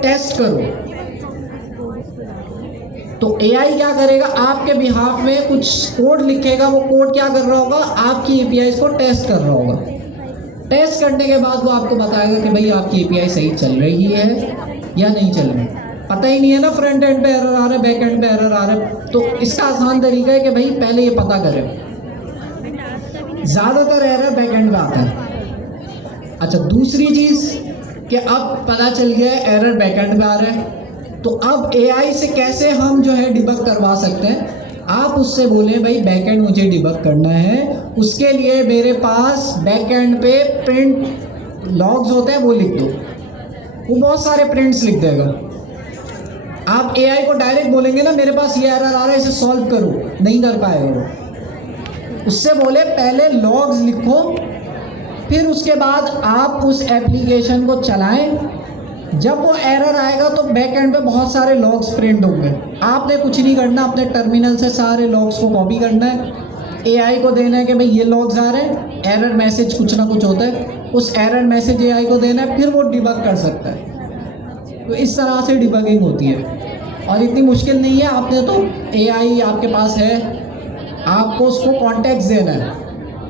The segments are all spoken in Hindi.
टेस्ट करो। तो एआई क्या करेगा, आपके बिहाफ में कुछ कोड लिखेगा, वो कोड क्या कर रहा होगा, आपकी एपीआई को टेस्ट कर रहा होगा। टेस्ट करने के बाद वो आपको बताएगा कि भाई आपकी एपीआई सही चल रही है या नहीं चल रही। पता ही नहीं है ना फ्रंट एंड पे एरर आ रहा है, बैक एंड पे एरर आ रहा है, तो इसका आसान तरीका है कि भाई पहले ये पता करें। ज़्यादातर एरर बैक एंड पे आता है। अच्छा, दूसरी चीज़ कि अब पता चल गया है एरर बैक एंड पे आ रहा है, तो अब एआई से कैसे हम जो है डिबग करवा सकते हैं। आप उससे बोले भाई बैकएंड मुझे डिबग करना है, उसके लिए मेरे पास बैकएंड पे प्रिंट लॉग्स होते हैं, वो लिख दो। वो बहुत सारे प्रिंट्स लिख देगा। आप एआई को डायरेक्ट बोलेंगे ना मेरे पास ये एरर आ रहा है, इसे सॉल्व करो, नहीं कर पाएगा वो। उससे बोले पहले लॉग्स लिखो, फिर उसके बाद आप उस एप्लीकेशन को चलाएं। जब वो एरर आएगा तो बैक एंड पे बहुत सारे लॉग्स प्रिंट होंगे। आपने कुछ नहीं करना, अपने टर्मिनल से सारे लॉग्स को कॉपी करना है, एआई को देना है कि भाई ये लॉग्स आ रहे हैं, एरर मैसेज कुछ ना कुछ होता है, उस एरर मैसेज एआई को देना है, फिर वो डिबग कर सकता है। तो इस तरह से डिबगिंग होती है और इतनी मुश्किल नहीं है। आपने तो एआई आपके पास है, आपको उसको कॉन्टेक्स्ट देना है।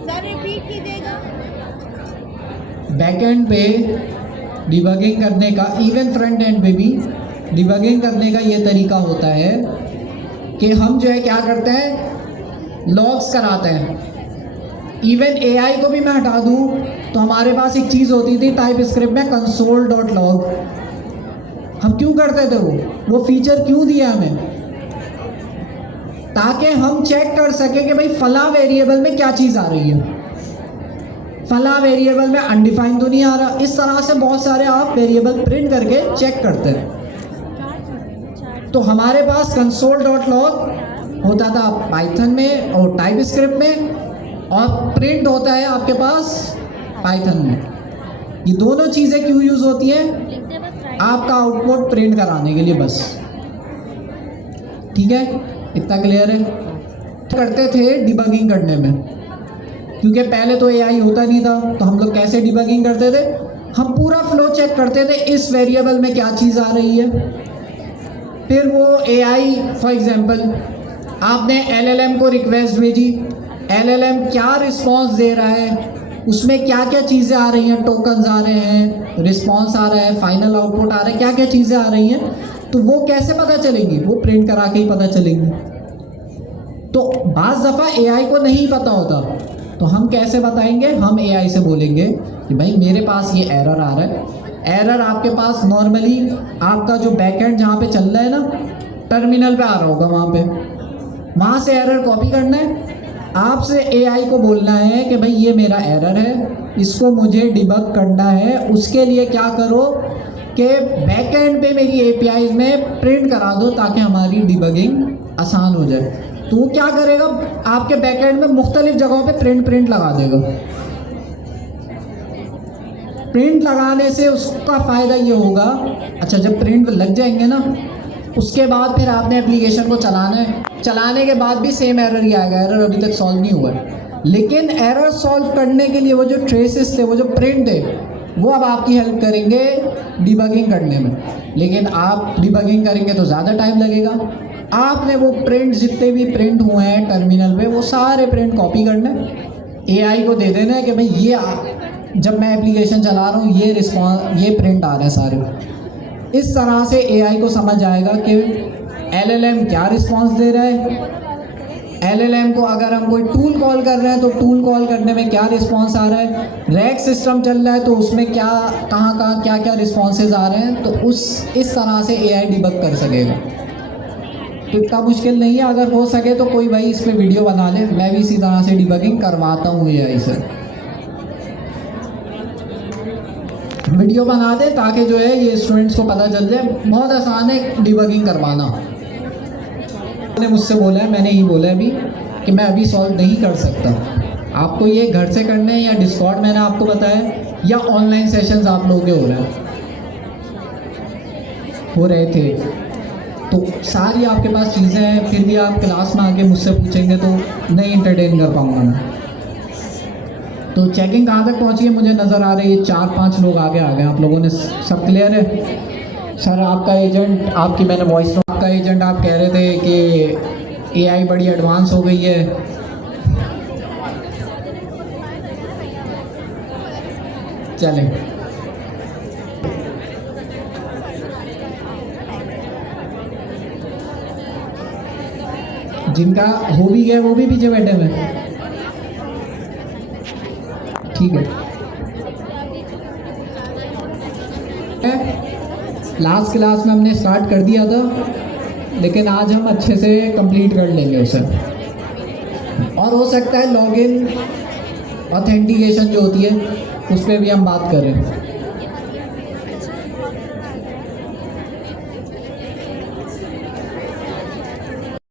सर रिपीट कीजिएगा। बैक एंड पे डिबगिंग करने का, इवन फ्रंट एंड पे भी डिबगिंग करने का ये तरीका होता है कि हम जो है क्या करते हैं, लॉग्स कराते हैं। इवन एआई को भी मैं हटा दूं तो हमारे पास एक चीज़ होती थी टाइप स्क्रिप्ट में, console.log। हम क्यों करते थे वो फीचर क्यों दिया हमें, ताकि हम चेक कर सके कि भाई फला वेरिएबल में क्या चीज़ आ रही है, फला वेरिएबल में अनडिफाइंड तो नहीं आ रहा। इस तरह से बहुत सारे आप वेरिएबल प्रिंट करके चेक करते हैं। तो हमारे पास console.log होता था पाइथन में और टाइप स्क्रिप्ट में, और प्रिंट होता है आपके पास पाइथन में। ये दोनों चीज़ें क्यों यूज़ होती हैं, आपका आउटपुट प्रिंट कराने के लिए बस। ठीक है, इतना क्लियर है। करते थे डिबगिंग करने में, क्योंकि पहले तो एआई होता नहीं था, तो हम लोग कैसे डिबगिंग करते थे, हम पूरा फ्लो चेक करते थे इस वेरिएबल में क्या चीज़ आ रही है। फिर वो एआई, फॉर एग्जांपल आपने एलएलएम को रिक्वेस्ट भेजी, एलएलएम क्या रिस्पांस दे रहा है, उसमें क्या क्या चीज़ें आ रही हैं, टोकन्स आ रहे हैं, रिस्पांस आ रहा है, फाइनल आउटपुट आ रहा है, क्या क्या चीज़ें आ रही हैं, तो वो कैसे पता चलेंगी, वो प्रिंट करा के ही पता चलेंगी। तो बाज़ दफ़ा एआई को नहीं पता होता, तो हम कैसे बताएंगे, हम एआई से बोलेंगे कि भाई मेरे पास ये एरर आ रहा है। एरर आपके पास नॉर्मली आपका जो बैकएंड जहाँ पे चल रहा है ना, टर्मिनल पे आ रहा होगा, वहाँ से एरर कॉपी करना है। आपसे एआई को बोलना है कि भाई ये मेरा एरर है, इसको मुझे डिबग करना है। उसके लिए क्या करो कि बैकएंड पे मेरी एपीआई में प्रिंट करा दो, ताकि हमारी डिबगिंग आसान हो जाए। तो वो क्या करेगा, आपके बैकएंड में मुख्तलिफ जगहों पे प्रिंट लगा देगा। प्रिंट लगाने से उसका फ़ायदा ये होगा, अच्छा जब प्रिंट लग जाएंगे ना, उसके बाद फिर आपने एप्लीकेशन को चलाना है, चलाने के बाद भी सेम एरर ही आएगा, एरर अभी तक सॉल्व नहीं हुआ है। लेकिन एरर सॉल्व करने के लिए वो जो ट्रेसेस थे, वो जो प्रिंट थे, वो अब आपकी हेल्प करेंगे डिबगिंग करने में। लेकिन आप डिबगिंग करेंगे तो ज़्यादा टाइम लगेगा। आपने वो प्रिंट, जितने भी प्रिंट हुए हैं टर्मिनल पे, वो सारे प्रिंट कॉपी करना है, एआई को दे देना है कि भाई ये जब मैं एप्लीकेशन चला रहा हूँ ये रिस्पॉन्स, ये प्रिंट आ रहे हैं सारे। इस तरह से एआई को समझ आएगा कि एलएलएम क्या रिस्पॉन्स दे रहा है, एलएलएम को अगर हम कोई टूल कॉल कर रहे हैं तो टूल कॉल करने में क्या रिस्पॉन्स आ रहा है, रैक सिस्टम चल रहा है तो उसमें क्या कहाँ क्या क्या रिस्पॉन्सेज आ रहे हैं। तो इस तरह से एआई डिबग कर सकेगा। तो इतना मुश्किल नहीं है, अगर हो सके तो कोई भाई इस पर वीडियो बना ले, मैं भी इसी तरह से डिबगिंग करवाता हूँ एआई से। वीडियो बना दे ताकि जो है ये स्टूडेंट्स को पता चल जाए, बहुत आसान है डिबगिंग करवाना। मैंने मुझसे बोला है, मैंने ही बोला है अभी कि मैं अभी सॉल्व नहीं कर सकता, आपको ये घर से करना है, या डिस्कॉर्ड मैंने आपको बताया, या ऑनलाइन सेशंस आप लोगों के हो रहे थे। तो सारी आपके पास चीज़ें हैं, फिर भी आप क्लास में आके मुझसे पूछेंगे तो नहीं इंटरटेन कर पाऊँगा मैं। तो चेकिंग कहाँ तक पहुँची है मुझे नज़र आ रही है, 4-5 लोग आगे आ गए। आप लोगों ने सब क्लियर है? सर आपका एजेंट, आपकी मैंने वॉइस, आपका एजेंट आप कह रहे थे कि एआई बड़ी एडवांस हो गई है। चलें, जिनका हो भी गया वो भी पीछे बैठे हुए हैं। ठीक है, लास्ट क्लास में हमने स्टार्ट कर दिया था, लेकिन आज हम अच्छे से कंप्लीट कर लेंगे उसे। और हो सकता है लॉगिन ऑथेंटिकेशन जो होती है उस पर भी हम बात करें।